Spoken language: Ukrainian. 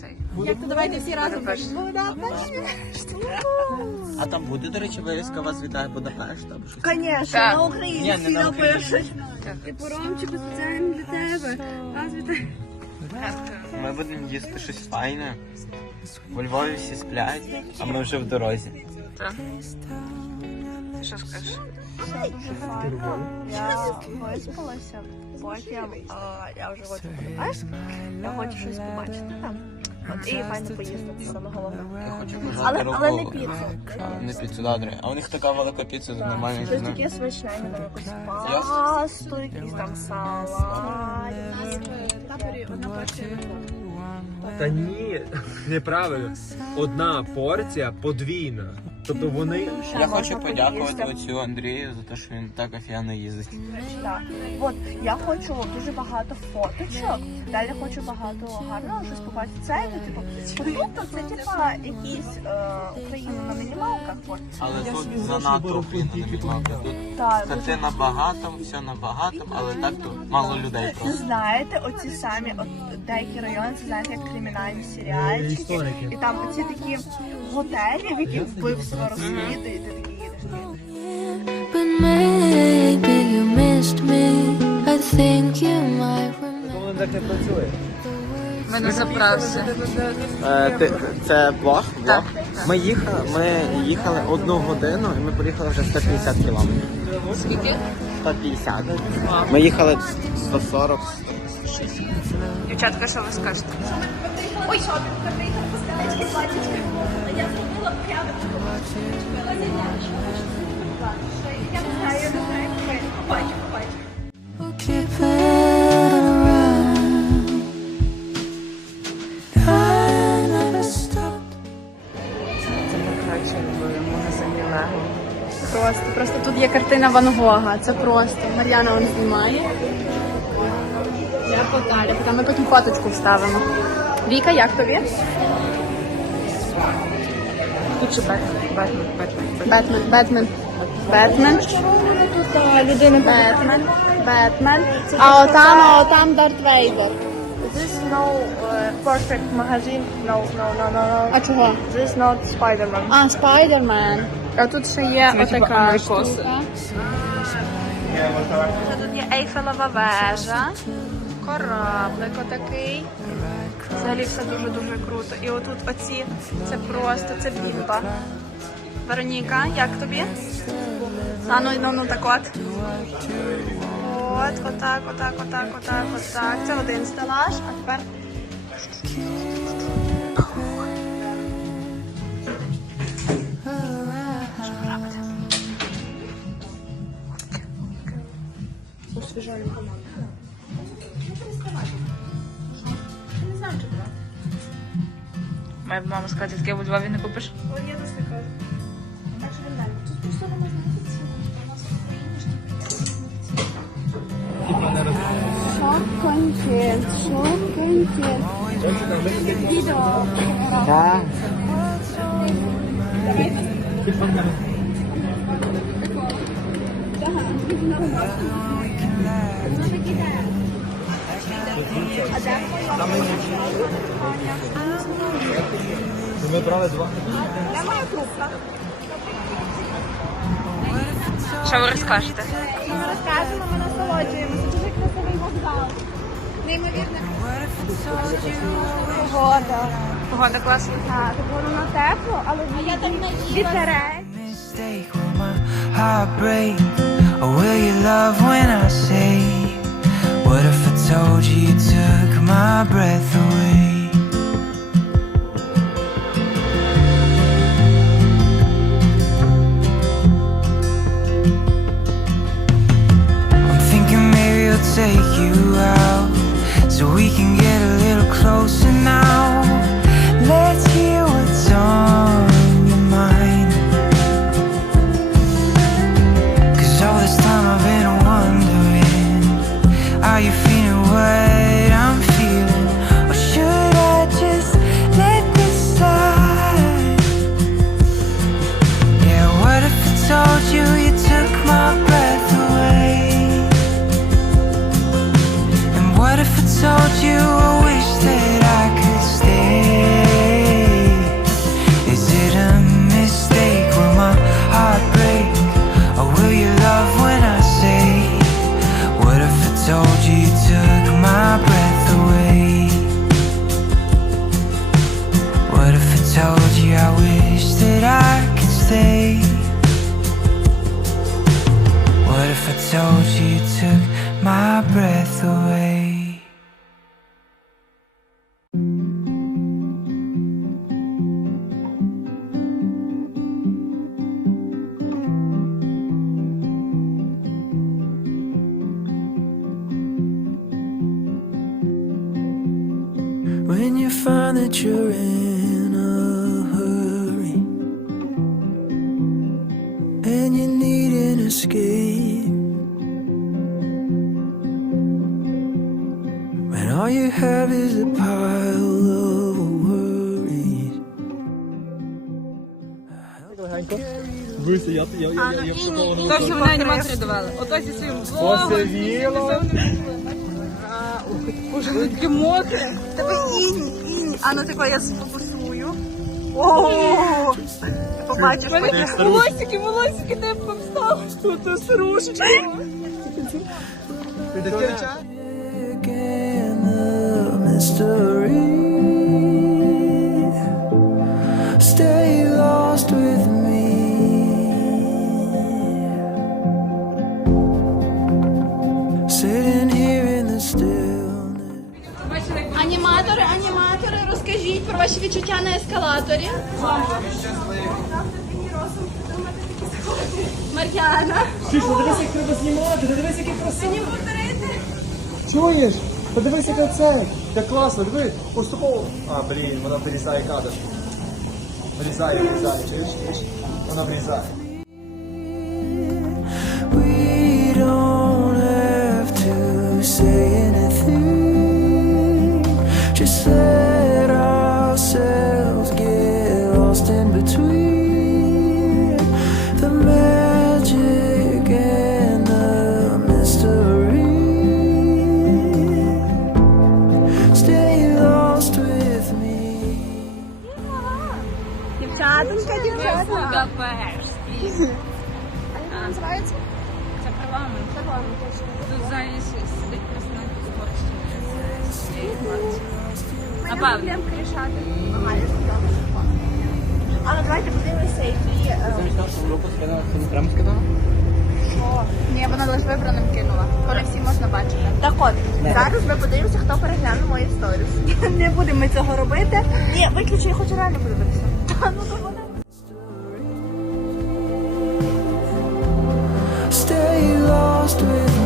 цей. Як то давайте всі разом. Будапешт. Будапешт. А там буде, до речі, вирізка вас вітає Будапешт або щось? Конечно, Так. на Ні, українській не на напишуть. Так. Типу, Ромчику, спеціально для тебе. Вас вітаю. Ми будемо їсти щось файне. У Львові всі сплять, а ми вже в дорозі. Так. Ти що скажеш? Я виспалася, потім а, я вже хочу. Я хочу щось побачити там. І файно поїсти, це саме головне. Я хочу Але, пожати але не піцу. Не піцу, добре. А у них така велика піца з нормальною Щось таке смачне, там якусь пасту, якісь там салат. Та ні, неправильно. Одна порція подвійна. Тобто вони. Я хочу подякувати оцю Андрію за те, що він так офігенно їздить. Так. От я хочу дуже багато фоточок. Далі хочу багато гарного щось побачити. Це ну, типу, тобто це типа якісь е, Україна на мінімалках. От. Але тут занадто Україна на мінімалка. Тут Так, хати на багатому, все на багатому, але так тут мало людей ви просто. знаєте, оці самі от деякі райони, це знаєте, як кримінальні серіальчики. І там оці такі готелі, в яких вбивство розслідують, і ти такі їдеш. Maybe you missed me. I think you might remember Воно так не працює. Ми на. Е, Це блог? Так. Ми їхали, ми їхали одну годину і ми проїхали вже 150 кілометрів. Скільки? 150. Ми їхали 140. Дівчатка, що ви скажете? Ой, ти приїхала пускалечки, платічка. Я зробила п'яточку. Я не знаю, я не знаю. Побачу, побачу. we'll keep it around. I never stopped. Це коротше в. Просто, просто тут є картина Ван Гога. Це просто. Мар'яна он знімає. Я. Там ми потім фоточку вставимо. Віка, як тобі? Тут ще Бетмен, Бетмен, Бетмен. Бетмен, Бетмен. Бетмен. Тут людина Бетмен. Бетмен. А отам, а отам Дарт Вейдер. This no uh, perfect magazine. No, no, no, no, no. А чого? This not Spider-Man. А, Спайдермен. А тут ще є Це типу отака америкоси. штука. Тут є Ейфелева вежа, кораблик отакий. Взагалі все дуже-дуже круто. І отут оці, це просто, це бімба. Вероніка, як тобі? А ну, ну, ну так от. От, отак, отак, отак, отак, отак. Це один стелаж, а тепер. Моя мама сказала, таке у Львові не купиш. Шок-контент, шок-контент. Відео. Так. Ми брали два. Що ви розкажете? Ми розкажемо, ми насолоджуємося. Дуже красивий вокзал. Неймовірна погода. Погода класна. Так, воно тепло, але вітерець. mistake will my heart break or will you love when I say what if I told you you took my breath away told you took my breath away. When you find that you're in all you have is a pile of worries. Дивися, я, я, я, я, я вшокований. То, що мене аніматори. Ото зі своїм влогом. Посивіло. Боже, воно таке мокре. Тебе інь, інь. А ну тако я сфокусую. О, побачиш Мене потім. волосики, волосики не повстав. Тут срушечка. Again, the mystery. Stay lost with me. Sitting here in the stillness. Аніматори, аніматори, розкажіть про ваші відчуття на ескалаторі. Мар'яна. Що, дивись, як треба знімати, ти дивись, який красивий. Чуєш? Подивись, яка це. Як класно, диви, поступово. А, блін, вона вирізає кадр. Вирізає, вирізає, чуєш, чуєш? Вона вирізає. We don't have to say anything. Just let ourselves get lost in between Тут рішати. Але давайте подивимося, які... е, Прямо сказав? Ні, вона лише вибраним кинула. Коли всі можна бачити. Так от, зараз ми подивимося, хто перегляне мої сторіс. Не будемо ми цього робити. Ні, виключи, я хочу реально подивитися. Та, ну, то вона. Lost with